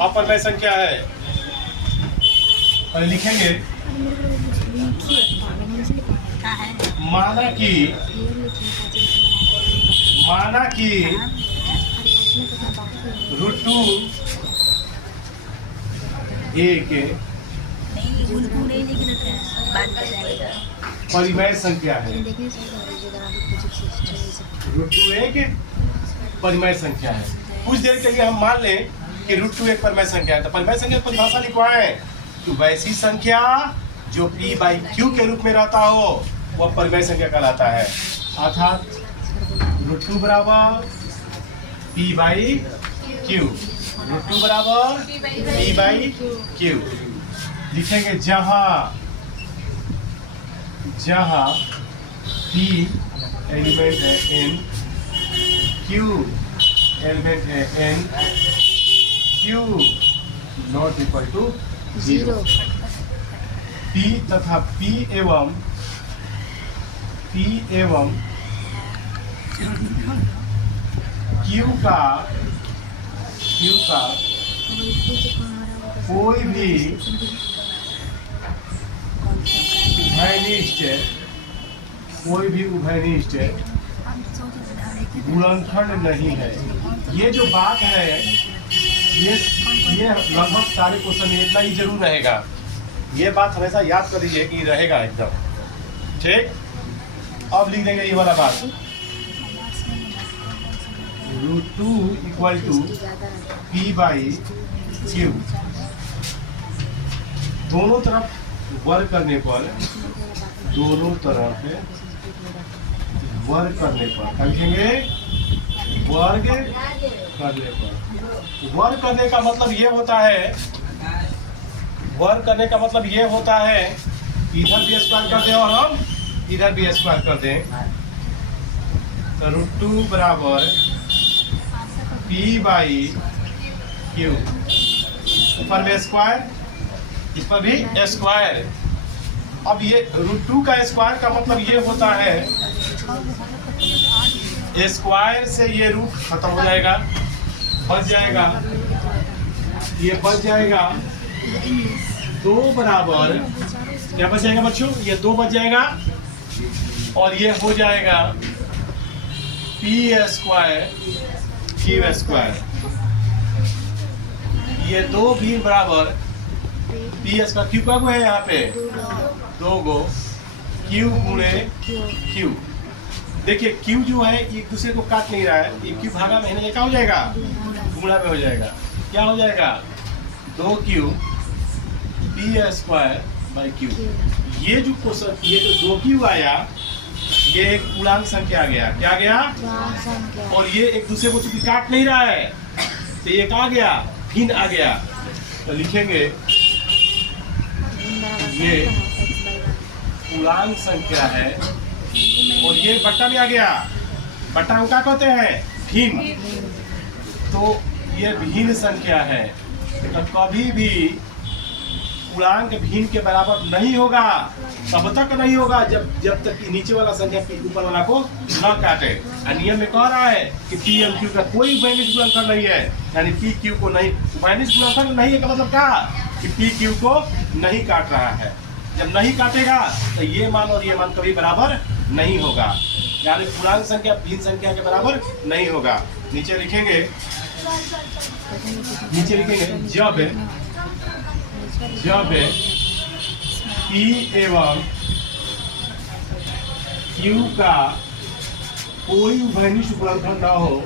अपरिमेय संख्या है। और लिखेंगे माना कि √2 एक परिमेय संख्या है। √2 एक परिमेय संख्या है। कुछ देर के लिए हम मान लें कि √2 एक परिमेय संख्या है। तो परिमेय संख्या की परिभाषा लिखवाएं कि वैसी संख्या जो p/q के रूप में रहता हो वह परिमेय संख्या कहलाता है। अर्थात √2 बराबर p/q, √2 बराबर p/q। लिखेंगे जहां p एलिमेंट है n, q एलिमेंट है n, q not equal to 0। p तथा p एवं q का कोई भी उभयनिष्ठ गुणनखंड नहीं है। ये जो बात है ये लगभग सारे क्वेश्चन में इतना ही जरूर रहेगा। ये बात हमेशा याद कर लीजिए कि रहेगा एकदम ठीक। अब लिख देंगे ये वाला बात, √2 इक्वल टू p/q। दोनों तरफ वर्ग करने पर लिखेंगे वर्ग करने का मतलब ये होता है इधर भी स्क्वायर कर दें और हम इधर भी स्क्वायर कर दें। तो √2 बराबर p/q, ऊपर में स्क्वायर, इस पर भी स्क्वायर। अब ये √2 का स्क्वायर का मतलब ये होता है स्क्वायर से ये रूट खत्म हो जाएगा, बच जाएगा, ये बच जाएगा 2 बराबर क्या बच जाएगा बच्चों, ये 2 बच जाएगा और ये हो जाएगा p² q²। ये 2 भी बराबर p² q का है यहाँ पे 2 गो q गुणे q। देखिए q जो है एक दूसरे को काट नहीं रहा है, ये q भागा में क्या हो जाएगा, गुणा में हो जाएगा। क्या हो जाएगा 2q p²/q। ये जो 2q आया ये एक पूर्णांक संख्या आ गया। क्या गया, और ये एक दूसरे को चूंकि काट नहीं रहा है तो ये क्या आ गया, भिन्न आ गया। तो लिखेंगे ये पूर्णांक संख्या है और ये बट्टा में आ गया, बट्टा को क्या कहते हैं, भिन्न। तो ये भिन्न संख्या है। तो कभी भी पूर्णांक भिन्न के बराबर नहीं होगा। तब तक नहीं होगा जब तक नीचे वाला संख्या ऊपर वाला को न काटे। नियम में कह रहा है कि p/q का कोई उभयनिष्ठ गुणनखंड नहीं है, यानी p/q को नहीं, उभयनिष्ठ गुणनखंड नहीं है का मतलब क्या कि p/q को नहीं काट रहा है। जब नहीं काटेगा तो ये मान और ये मान कभी बराबर नहीं होगा, यानी पूर्णांक संख्या भिन्न संख्या के बराबर नहीं होगा। नीचे लिखेंगे जब p एवं q का कोई उभयनिष्ठ गुणनखंड न हो,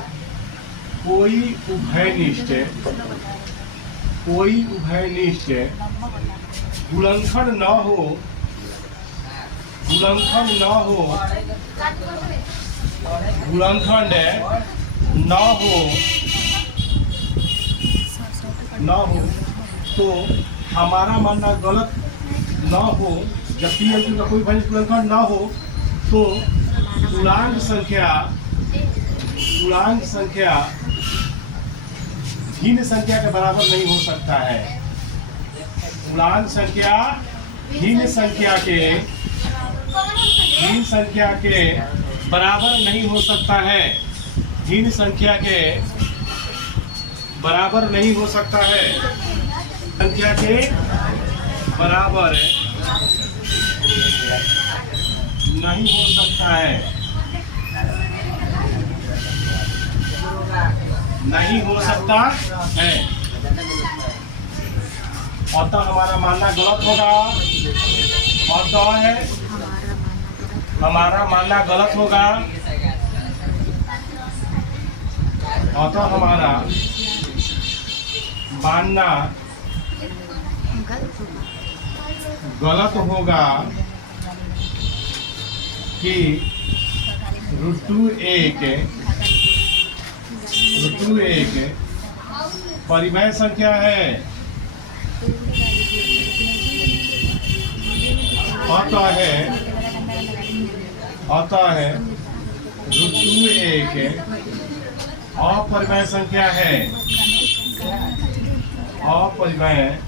कोई उभयनिष्ठ गुणनखंड न हो तो हमारा मानना गलत न हो। जब p/q का कोई उभयनिष्ठ गुणनखंड न हो तो पूर्णांक संख्या भिन्न संख्या के बराबर नहीं हो सकता है। पूर्णांक संख्या भिन्न संख्या के बराबर नहीं हो सकता है। भिन्न संख्या के बराबर नहीं हो सकता है, संख्या के बराबर नहीं हो सकता है, नहीं हो सकता है। अतः हमारा मानना गलत होगा, अतः है हमारा मानना गलत होगा, अतः हमारा मानना गलत होगा कि √2 एक परिमेय संख्या है। अतः है √2 एक अपरिमेय संख्या है, अपरिमेय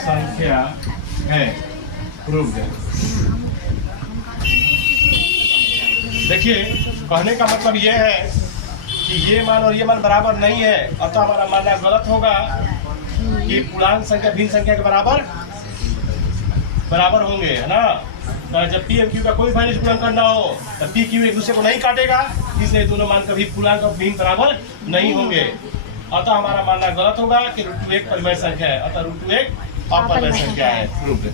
संख्या है। प्रूव्ड है। देखिए, कहने का मतलब यह है कि ये मान और ये मान बराबर नहीं है, अतः हमारा मानना गलत होगा कि पूर्णांक संख्या भिन्न संख्या के बराबर होंगे, है ना। तो जब पी और क्यू का कोई वैल्यू गुणनखंड ना हो तो पी क्यू एक दूसरे को नहीं काटेगा, इसलिए दोनों मान कभी पूर्णांक और भिन्न बराबर नहीं होंगे। अतः हमारा मानना गलत होगा कि √2 एक परिमेय संख्या है, अतः √2 एक अपरिमेय संख्या है। प्रूव्ड।